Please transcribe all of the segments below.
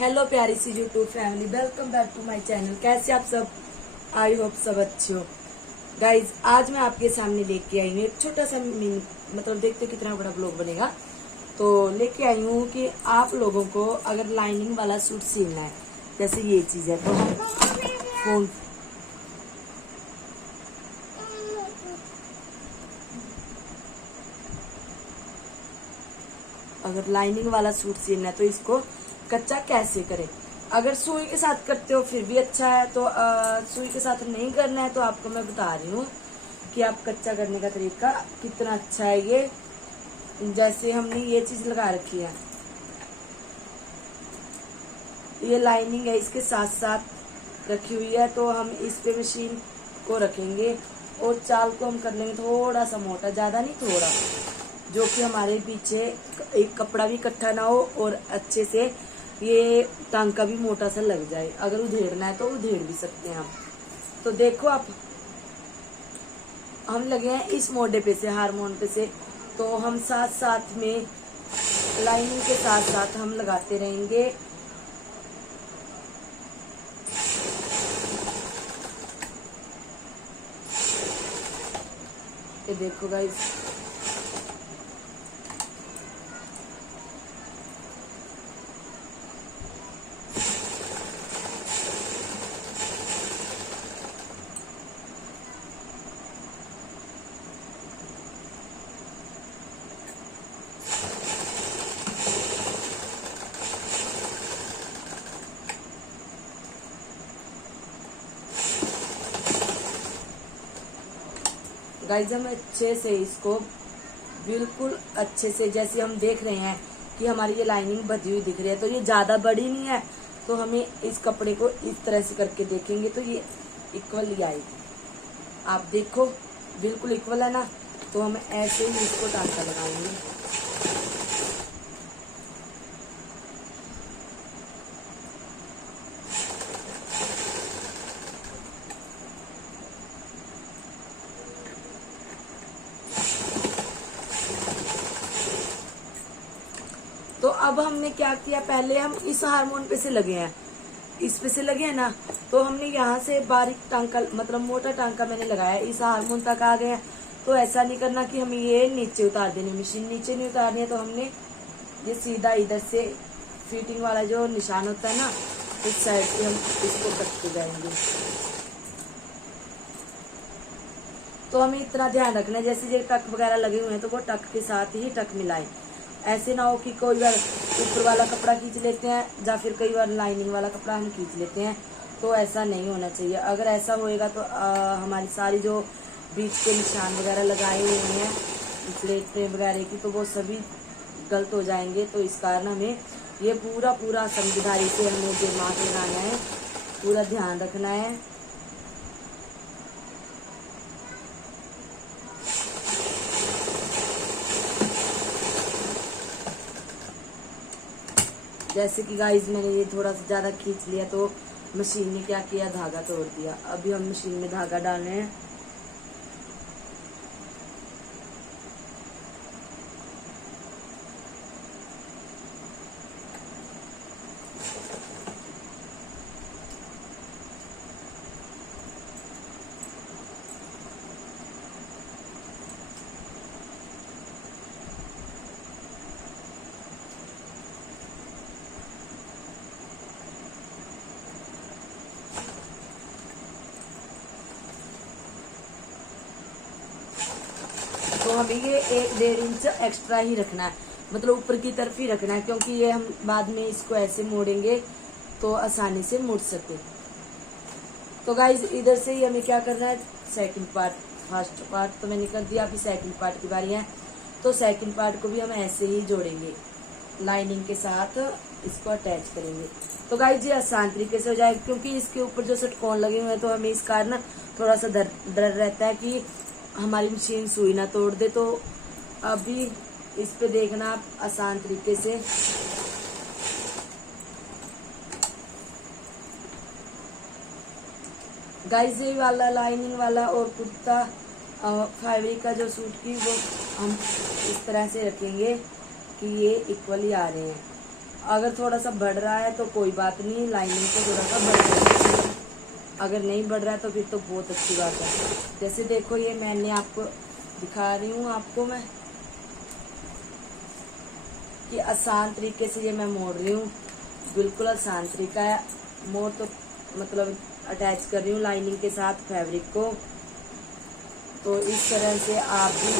Hello प्यारी सी YouTube family, welcome back to my channel. कैसे आप सब? आई होप सब अच्छे हो। गाइज आज मैं आपके सामने लेके आई हूँ एक छोटा सा मतलब देखते हो कितना बड़ा ब्लॉग बनेगा। तो लेके आई हूँ कि आप लोगों को अगर लाइनिंग वाला सूट सिलना है, जैसे ये चीज है, तो हम फोन अगर लाइनिंग वाला सूट सिलना है तो इसको कच्चा कैसे करें। अगर सुई के साथ करते हो फिर भी अच्छा है, तो सुई के साथ नहीं करना है तो आपको मैं बता रही हूँ कि आप कच्चा करने का तरीका कितना अच्छा है। ये जैसे हमने ये चीज लगा रखी है, ये लाइनिंग है, इसके साथ साथ रखी हुई है, तो हम इस पे मशीन को रखेंगे और चाल को हम कर लेंगे थोड़ा सा मोटा, ज्यादा नहीं थोड़ा, जो कि हमारे पीछे एक कपड़ा भी इकट्ठा ना हो और अच्छे से ये टांका भी मोटा सा लग जाए। अगर उधेड़ना है तो उधेड़ भी सकते हैं हम। तो देखो आप, हम लगे हैं इस मोडे पे से, हारमोन पे से, तो हम साथ साथ में लाइनिंग के साथ साथ हम लगाते रहेंगे। ये देखो गाइस, गाइस हम अच्छे से इसको बिल्कुल अच्छे से, जैसे हम देख रहे हैं कि हमारी ये लाइनिंग बधी हुई दिख रही है, तो ये ज्यादा बड़ी नहीं है, तो हमें इस कपड़े को इस तरह से करके देखेंगे तो ये इक्वल ही आएगी। आप देखो बिल्कुल इक्वल है ना, तो हम ऐसे ही इसको टांका लगाएंगे। तो अब हमने क्या किया, पहले हम इस हारमोन पे से लगे हैं, इस पे से लगे हैं ना, तो हमने यहाँ से बारीक टांका, मतलब मोटा टांका मैंने लगाया, इस हारमोन तक आ गए हैं। तो ऐसा नहीं करना कि हमें ये नीचे उतार देनी, मशीन नीचे नहीं उतारनी है, तो हमने ये सीधा इधर से फिटिंग वाला जो निशान होता है ना, इस साइड से हम इसको कटते जाएंगे। तो हमें इतना ध्यान रखना है, जैसे ये टक वगैरह लगे हुए हैं तो वो टक के साथ ही टक मिलाएं। ऐसे ना हो कि कोई बार ऊपर वाला कपड़ा खींच लेते हैं या फिर कई बार लाइनिंग वाला कपड़ा हम खींच लेते हैं, तो ऐसा नहीं होना चाहिए। अगर ऐसा होएगा तो हमारी सारी जो बीच के निशान वगैरह लगाए हुए हैं प्लेट वगैरह की, तो वो सभी गलत हो जाएंगे। तो इस कारण हमें ये पूरा पूरा समझदारी से हमें दिमाग लगाना है, पूरा ध्यान रखना है। जैसे कि गाइस मैंने ये थोड़ा सा ज्यादा खींच लिया, तो मशीन ने क्या किया, धागा तोड़ दिया। अभी हम मशीन में धागा डालने हैं। तो हमें ये 1-1.5 इंच एक्स्ट्रा ही रखना है, मतलब ऊपर की तरफ ही रखना है, क्योंकि ये हम बाद में इसको ऐसे मोड़ेंगे तो आसानी से मुड़ सके। तो गाइज इधर से ही हमें क्या करना है, सेकंड पार्ट, फर्स्ट पार्ट तो मैंने कर दिया, अभी सेकंड पार्ट की बारी है। तो सेकंड पार्ट को भी हम ऐसे ही जोड़ेंगे, लाइनिंग के साथ इसको अटैच करेंगे। तो गाइज ये आसान तरीके से हो जाएगा, क्योंकि इसके ऊपर जो षटकोण लगे हुए हैं, तो हमें इस कारण थोड़ा सा डर रहता है कि हमारी मशीन सुई ना तोड़ दे। तो अभी इस पे देखना आप आसान तरीके से। गाइस ये वाला लाइनिंग वाला और कुर्ता फैब्रिक का जो सूट की, वो हम इस तरह से रखेंगे कि ये इक्वली आ रहे हैं। अगर थोड़ा सा बढ़ रहा है तो कोई बात नहीं, लाइनिंग को थोड़ा सा बढ़ जाए, अगर नहीं बढ़ रहा है तो फिर तो बहुत अच्छी बात है। जैसे देखो ये मैंने आपको दिखा रही हूँ आपको मैं कि आसान तरीके से ये मैं मोड़ रही हूँ, बिल्कुल आसान तरीका है। मोड़ तो मतलब अटैच कर रही हूँ लाइनिंग के साथ फैब्रिक को। तो इस तरह से आप भी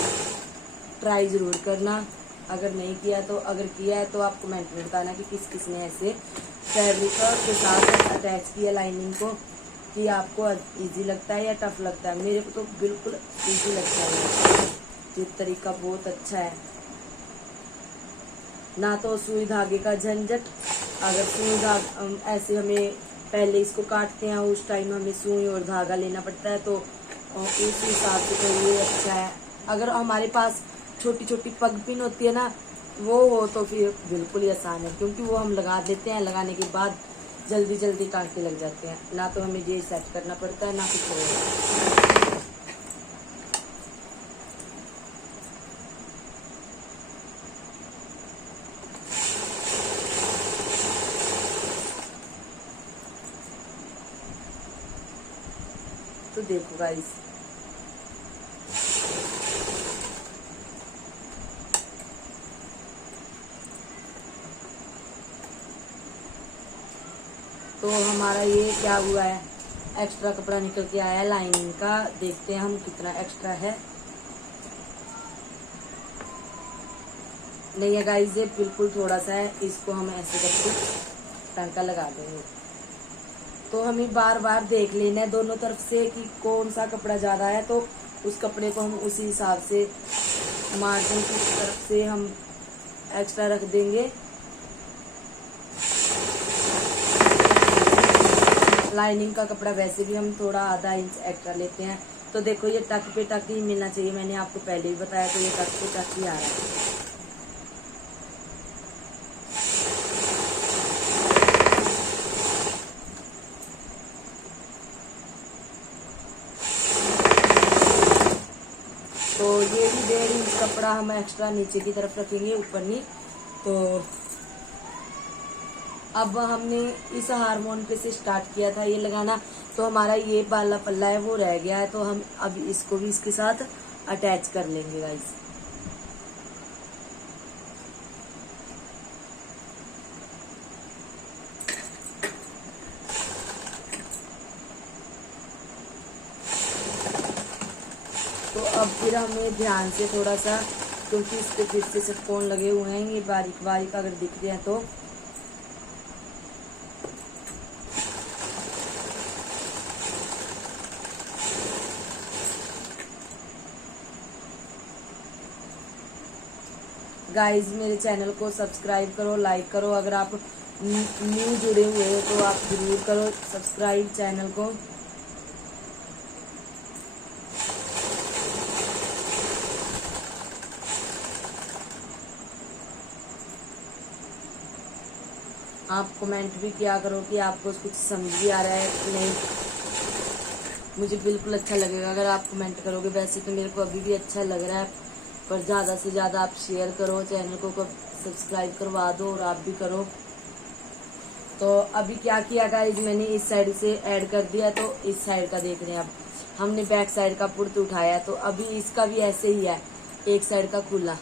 ट्राई ज़रूर करना, अगर नहीं किया तो, अगर किया है तो आप कमेंट में बताना कि किस किस ने ऐसे फैब्रिक के साथ अटैच किया लाइनिंग को, कि आपको इजी लगता है या टफ लगता है। मेरे को तो बिल्कुल इजी लगता है, ये तरीका बहुत अच्छा है। ना तो सुई धागे का झंझट, अगर सुई धागा ऐसे हमें पहले इसको काटते हैं उस टाइम हमें सुई और धागा लेना पड़ता है, तो उस हिसाब से तो ये अच्छा है। अगर हमारे पास छोटी छोटी पग पिन होती है ना, वो हो तो फिर बिल्कुल ही आसान है, क्योंकि वो हम लगा देते हैं, लगाने के बाद जल्दी जल्दी कांटे लग जाते हैं। ना तो हमें ये सेट करना पड़ता है ना कुछ। तो देखो गाइस, तो हमारा ये क्या हुआ है, एक्स्ट्रा कपड़ा निकल के आया है लाइनिंग का। देखते हैं हम कितना एक्स्ट्रा है। नहीं है गाइस, ये बिल्कुल थोड़ा सा है, इसको हम ऐसे करके टांका लगा देंगे। तो हमें बार बार देख लेना है दोनों तरफ से कि कौन सा कपड़ा ज़्यादा है, तो उस कपड़े को हम उसी हिसाब से मार्जिन की तरफ से हम एक्स्ट्रा रख देंगे। लाइनिंग का कपड़ा वैसे भी हम थोड़ा आधा इंच एक्स्ट्रा लेते हैं। तो देखो ये टक पे टक ही मिलना चाहिए, मैंने आपको पहले ही बताया, तो ये टक पे टक ही आ रहा है। तो ये भी 1.5 इंच कपड़ा हम एक्स्ट्रा नीचे की तरफ रखेंगे, ऊपर नहीं। तो अब हमने इस हारमोन पे से स्टार्ट किया था ये लगाना, तो हमारा ये वाला पल्ला है वो रह गया है, तो हम अब इसको भी इसके साथ अटैच कर लेंगे गाइस। तो अब फिर हमें ध्यान से थोड़ा सा, क्योंकि इस पे फिर से सिलिकॉन लगे हुए हैं, ये बारीक बारीक अगर दिख रहे हैं तो गाइस मेरे चैनल को सब्सक्राइब करो, लाइक करो। अगर आप न्यू जुड़े हुए हो तो आप जरूर करो सब्सक्राइब चैनल को। आप कमेंट भी किया करो कि आपको कुछ समझ भी आ रहा है कि नहीं। मुझे बिल्कुल अच्छा लगेगा अगर आप कमेंट करोगे। वैसे तो मेरे को अभी भी अच्छा लग रहा है, पर ज़्यादा से ज़्यादा आप शेयर करो, चैनल को सब्सक्राइब करवा दो और आप भी करो। तो अभी क्या किया गाइस, मैंने इस साइड से ऐड कर दिया, तो इस साइड का देख रहे हैं। अब हमने बैक साइड का पुर्त उठाया, तो अभी इसका भी ऐसे ही है, एक साइड का खुला।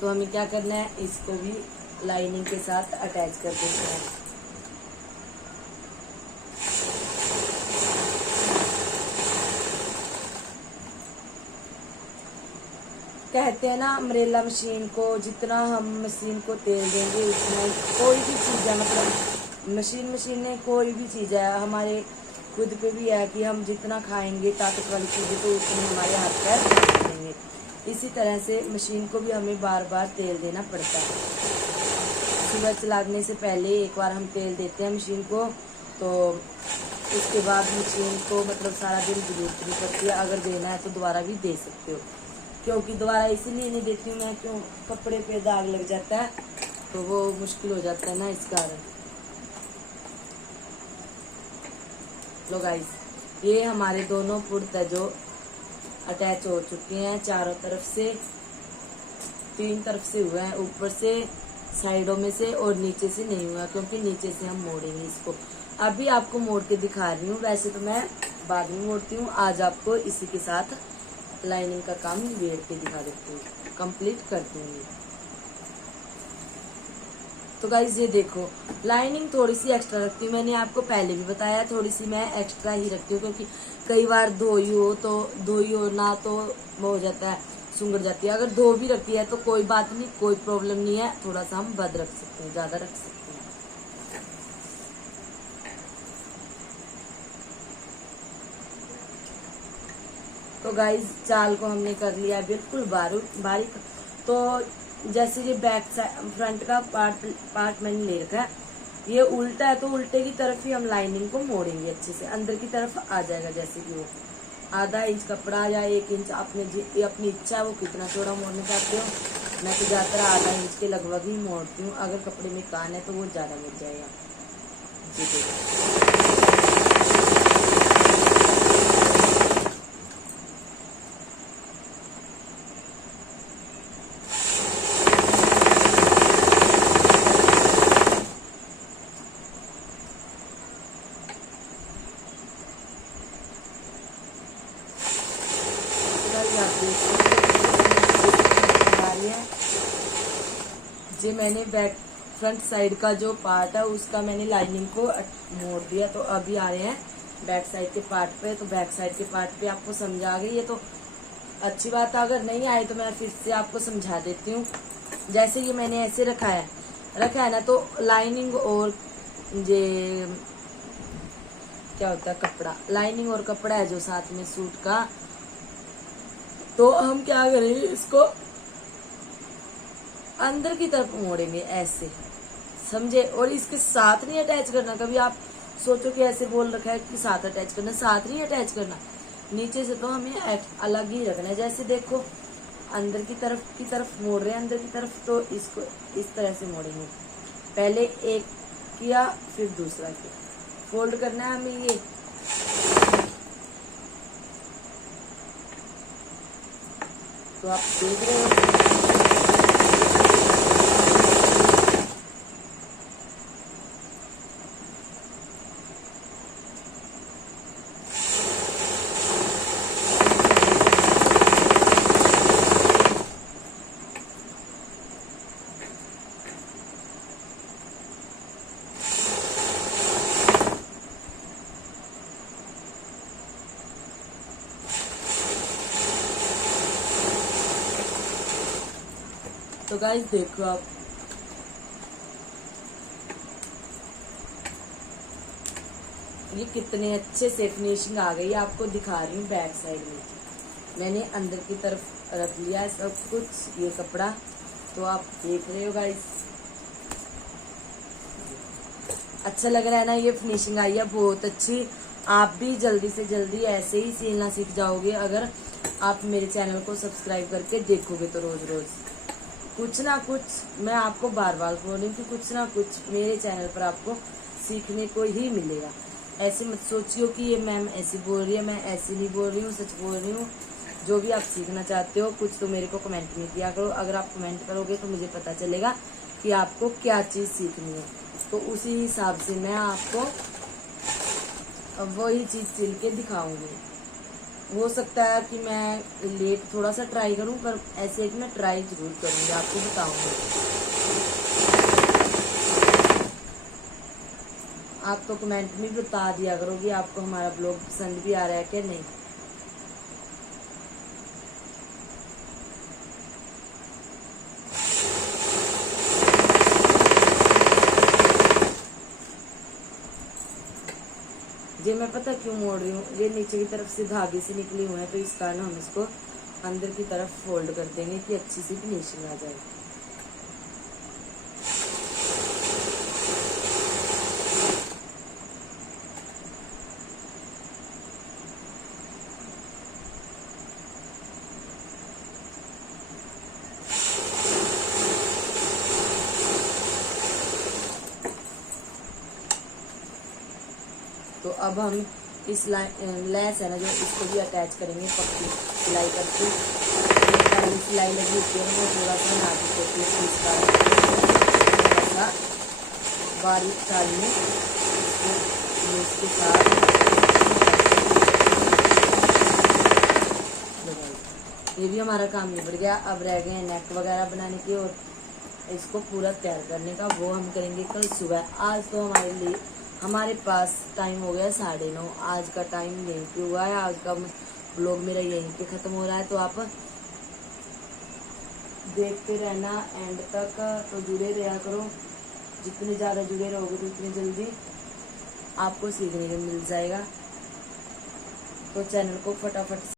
तो हमें क्या करना है, इसको भी लाइनिंग के साथ अटैच कर देते हैं। कहते हैं ना अम्ब्रेला मशीन को जितना हम मशीन को तेल देंगे उतना, कोई भी चीज़ है मतलब मशीन ने कोई भी चीज़ है, हमारे खुद पे भी है कि हम जितना खाएंगे ताकत वाली चीज़ें तो उतने हमारे हाथ पैर देंगे। इसी तरह से मशीन को भी हमें बार बार तेल देना पड़ता है। सुबह चलाने से पहले एक बार हम तेल देते हैं मशीन को, तो उसके बाद मशीन को मतलब सारा दिन जरूरत नहीं पड़ती है। अगर देना है तो दोबारा भी दे सकते हो, क्योंकि दोबारा इसलिए नहीं देती हूँ मैं, क्यों कपड़े पे दाग लग जाता है तो वो मुश्किल हो जाता है ना, इस कारण। लो गाइस, ये हमारे दोनों पुर्त है जो अटैच हो चुके हैं चारों तरफ से, 3 तरफ से हुए हैं, ऊपर से साइडों में से और नीचे से नहीं हुआ, क्योंकि नीचे से हम मोड़ेंगे इसको। अभी आपको मोड़ के दिखा रही हूँ, वैसे तो मैं बाद में मोड़ती हूँ। आज आपको इसी के साथ लाइनिंग का काम वेड़ के दिखा देती हूँ, कंप्लीट कर दूंगी। तो गाइज ये देखो, लाइनिंग थोड़ी सी एक्स्ट्रा रखती हूँ, मैंने आपको पहले भी बताया, थोड़ी सी मैं एक्स्ट्रा ही रखती हूँ, क्योंकि कई बार धोई हो ना तो वो हो जाता है, सुंगड़ जाती है। अगर धो भी रखी है तो कोई बात नहीं, कोई प्रॉब्लम नहीं है, थोड़ा सा हम बद रख सकते हैं, ज्यादा रख सकते हैं। तो गाइज चाल को हमने कर लिया बिल्कुल बारीक। तो जैसे ये बैक साइड फ्रंट का पार्ट मैंने ले रखा है, ये उल्टा है तो उल्टे की तरफ ही हम लाइनिंग को मोड़ेंगे, अच्छे से अंदर की तरफ आ जाएगा। जैसे कि वो आधा इंच कपड़ा या 1 इंच, अपनी इच्छा है वो कितना चौड़ा मोड़ना चाहते हो। मैं तो ज्यादातर आधा इंच के लगभग ही मोड़ती हूँ, अगर कपड़े में कान है तो वो ज्यादा मिल जाएगा। जी देखो, जी मैंने बैक फ्रंट साइड का जो पार्ट है उसका मैंने लाइनिंग को मोड़ दिया। तो अभी आ रहे हैं बैक साइड के पार्ट पे। तो बैक साइड के पार्ट पे आपको समझ आ गई है तो अच्छी बात है, अगर नहीं आई तो मैं फिर से आपको समझा देती हूँ। जैसे ये मैंने ऐसे रखा है ना, तो लाइनिंग और ये क्या होता है कपड़ा, लाइनिंग और कपड़ा है जो साथ में सूट का, तो हम क्या करेंगे, इसको अंदर की तरफ मोड़ेंगे ऐसे, समझे। और इसके साथ नहीं अटैच करना। कभी आप सोचो कि ऐसे बोल रखा है कि साथ अटैच करना, साथ नहीं अटैच करना, नीचे से तो हमें अलग ही रखना है। जैसे देखो अंदर की तरफ मोड़ रहे हैं, अंदर की तरफ, तो इसको इस तरह से मोड़ेंगे। पहले एक किया फिर दूसरा किया, फोल्ड करना है हमें ये। तो आप देख रहे हो, तो गाइस देखो आप, ये कितने अच्छे से फिनिशिंग आ गई, आपको दिखा रही हूँ। बैक साइड में मैंने अंदर की तरफ रख लिया है सब कुछ, ये कपड़ा तो आप देख रहे हो गाइस, अच्छा लग रहा है ना। ये फिनिशिंग आई है बहुत अच्छी। आप भी जल्दी से जल्दी ऐसे ही सिलना सीख जाओगे अगर आप मेरे चैनल को सब्सक्राइब करके देखोगे। तो रोज रोज कुछ ना कुछ, मैं आपको बार बार बोल रही हूँ कि कुछ ना कुछ मेरे चैनल पर आपको सीखने को ही मिलेगा। ऐसे मत सोचियो कि ये मैम ऐसी बोल रही है, मैं ऐसी नहीं बोल रही हूँ, सच बोल रही हूँ। जो भी आप सीखना चाहते हो कुछ तो मेरे को कमेंट में किया करो। अगर आप कमेंट करोगे तो मुझे पता चलेगा कि आपको क्या चीज़ सीखनी है, तो उसी हिसाब से मैं आपको वही चीज़ सिल के दिखाऊंगी। हो सकता है कि मैं लेट थोड़ा सा ट्राई करूं, पर ऐसे एक मैं ट्राई जरूर करूंगी, आपको बताऊंगी। आप तो कमेंट में बता दिया करो कि आपको हमारा ब्लॉग पसंद भी आ रहा है क्या नहीं। ये मैं पता क्यों मोड़ रही हूँ, ये नीचे की तरफ से धागे से निकले हुए हैं, तो इस कारण हम इसको अंदर की तरफ फोल्ड कर देंगे कि अच्छी सी फिनिशिंग आ जाए। तो अब हम इस लैस है ना जो, इसको भी अटैच करेंगे पक्की सिलाई करके। पहली सिलाई लगी होती है वो थोड़ा सा नाजुक होती है, थाल में इसके साथ ये भी हमारा काम निबट गया। अब रह गए नेक वगैरह बनाने की और इसको पूरा तैयार करने का, वो हम करेंगे कल सुबह। आज तो हमारे पास टाइम हो गया 9:30। आज का टाइम यहीं पे हुआ है, आज का व्लॉग मेरा यहीं पे खत्म हो रहा है। तो आप देखते रहना एंड तक, तो जुड़े रहा करो। जितने ज़्यादा जुड़े रहोगे तो उतनी जल्दी आपको सीखने को मिल जाएगा। तो चैनल को फटाफट